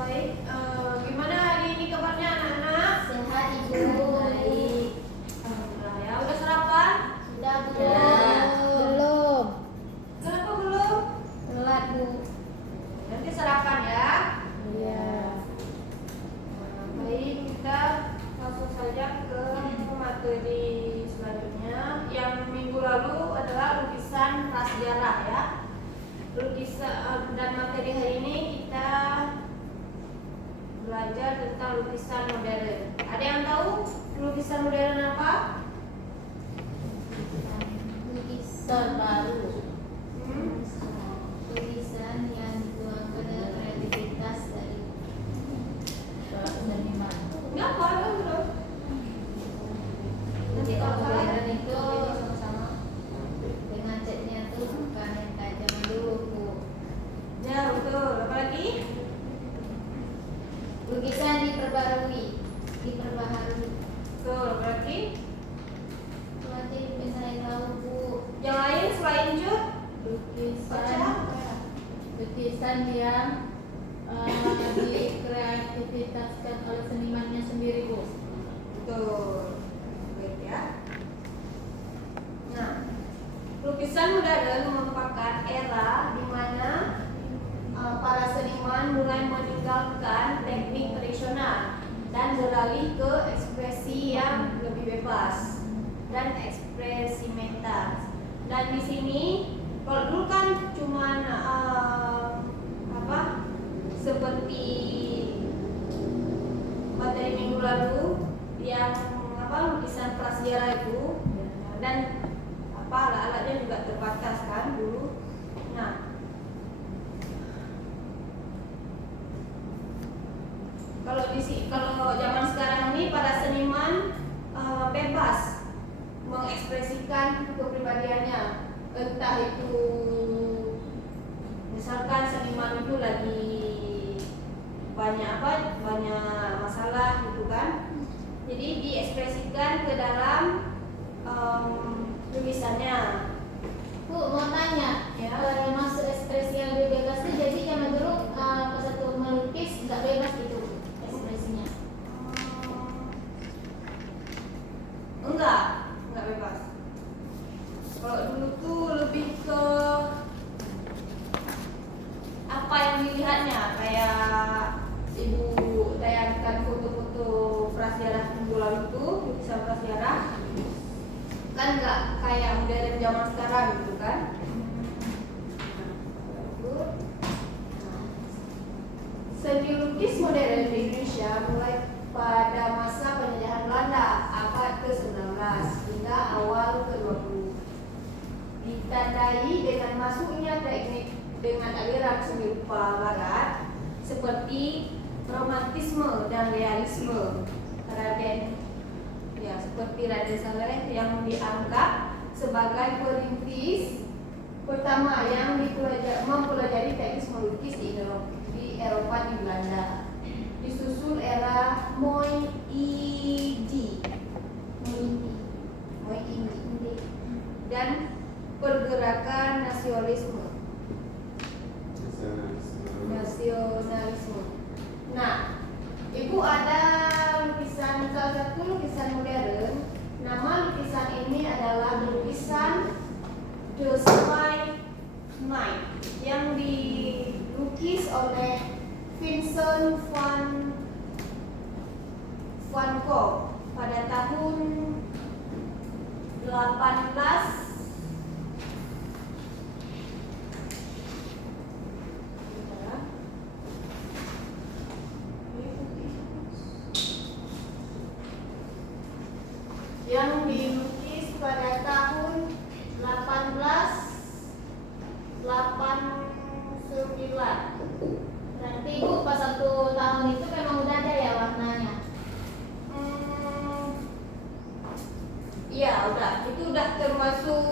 Baik, gimana hari ini kabarnya anak-anak? Sehat Ibu. Baik. Alhamdulillah ya. Udah sarapan? Sudah Bu. Belum. Kenapa belum? Telat Bu. Nanti sarapan ya. Iya. Baik, kita langsung saja ke materi selanjutnya. Yang minggu lalu adalah lukisan prasejarah ya. Lukisan dan materi hari ini kita belajar tentang lukisan modern. Ada yang tahu lukisan modern apa? Lukisan baru. Hmm? Lukisan yang dituangkan dengan kreativitas dari seniman. Enggak apa belum. Nanti Kalau kalau salah modern itu sama-sama. dengan catnya tuh bukan yang kayak zaman dulu Bu. Ya betul. Apa lagi? Lukisan diperbaharui. Betul. Apa lagi? Berarti misalnya tahu Bu, Yang lain selain Jud? Lukisan yang dikreativitaskan oleh senimannya sendiri, Bu. Betul. Baik ya. Nah, lukisan modern merupakan era di mana para seniman mulai meninggalkan teknik tradisional dan beralih ke ekspresi yang lebih bebas dan eksperimenter. Dan di sini kalau dulu kan cuman seperti materi minggu lalu yang lukisan prasejarah itu, dan alat-alatnya juga terbatas kan dulu. Nah, kalau zaman sekarang ini para seniman bebas mengekspresikan kepribadiannya, entah itu misalkan seniman itu lagi banyak masalah gitu kan, jadi diekspresikan ke dalam tulisannya. Bu mau tanya, Ya. kalau masuk ekspresi yang lebih bebas itu jadi zaman dulu pas satu melukis nggak bebas gitu ekspresinya. Enggak bebas. Kalau dulu tuh lebih ke apa yang dilihatnya, kayak ibu tayangkan foto-foto prasejarah minggu lalu tuh, lukisan prasejarah kan nggak kayak modern zaman sekarang gitu kan. Seni lukis modern di Indonesia mulai pada masa penjajahan Belanda abad ke-19 hingga awal ke-20. Ditandai dengan masuknya teknik dengan aliran seni rupa barat seperti romantisme dan realisme. Seperti Raden Saleh yang dianggap sebagai perintis pertama yang mempelajari teknik melukis di Eropa di Belanda. Disusul era Moyidi dan pergerakan nasionalisme. Nah, Ibu ada lukisan, salah satu lukisan modern. Nama lukisan ini adalah lukisan The Spy Knight yang dilukis oleh Vincent van Gogh pada tahun 18 yang dilukis pada tahun 1889. Berarti Bu pas satu tahun itu memang udah ada ya warnanya. Iya, udah. Itu udah termasuk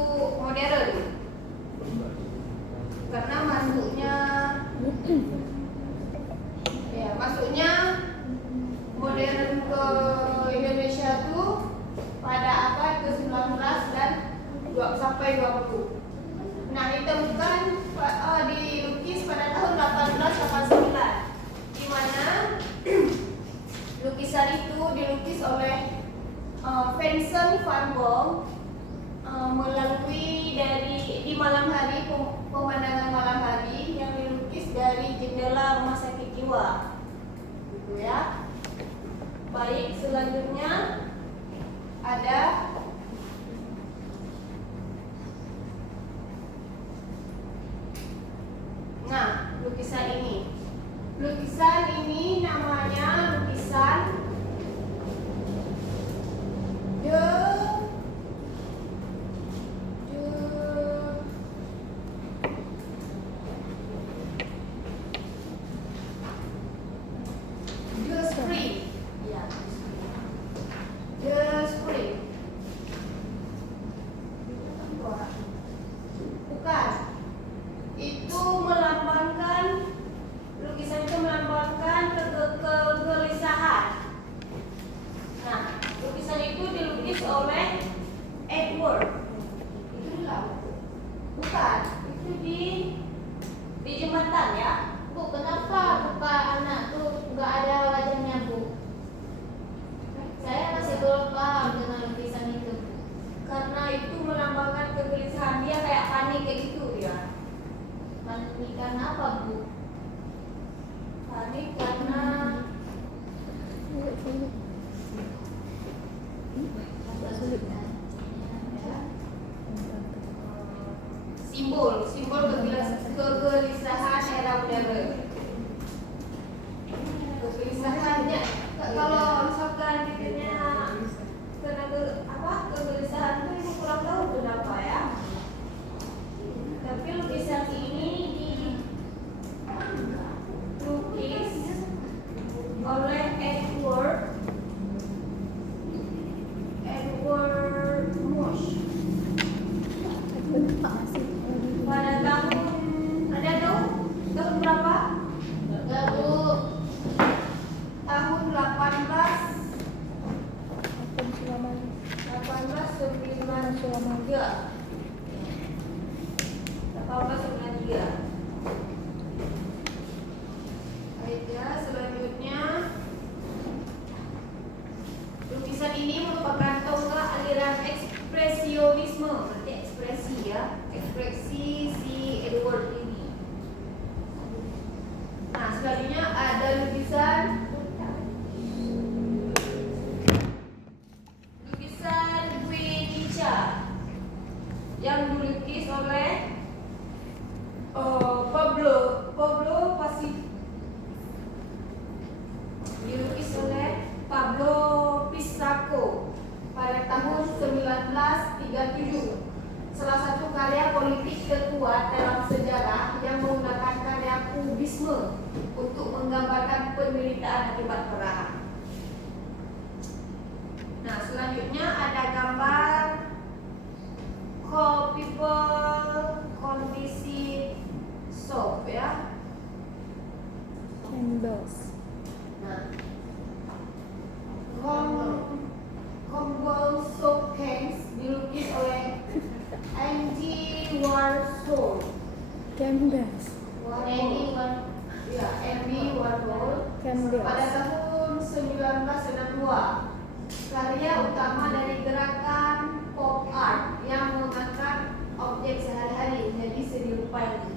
dua, gitu ya. Baik, selanjutnya ada lukisan ini. Lukisan ini namanya lukisan The Spring. Ya, The Spring. Bukan. Itu melambangkan, lukisan itu melambangkan kegelisahan. Nah, lukisan itu dilukis oleh Edward. Itu enggak? Bukan. Itu di jembatan ya. Bu, kenapa buka anak tuh nggak ada wajahnya, Bu? Saya masih belum paham dengan lukisan itu. Karena itu melambangkan kegelisahan, dia kayak panik kayak gitu ya. Panik karena apa, Bu? Panik karena simbol kegelisahan era modern. Kegelisahannya kalau misalkan dikiranya karena kegelisahan itu ibu kurang tahu kenapa ya. Tapi lukisan ini dilukis oleh Edward Munch pada tahun, ada tahu tahun berapa? Enggak, Bu. Tahun 1893. Baiknya, selanjutnya lukisan ini merupakan tonggak aliran ekspresionisme, berarti ekspresi ya, ekspresi si Edward ini. Nah, selanjutnya ada lukisan Guernica yang dilukis oleh Pablo Picasso. Dilukis oleh Pablo Picasso pada tahun 1937. Salah satu karya politik terkuat dalam sejarah yang menggunakan karya kubisme untuk menggambarkan penderitaan akibat perang. Nah, selanjutnya ada gambar People Kondisi Shop ya. Candles. Nah, Combo Soap Cans dilukis oleh Andy Warhol. Candles. Andy Warhol Candles. pada tahun 1962. Karya utama dari gerakan pop art yang mengangkat objek sehari-hari menjadi seni rupa yang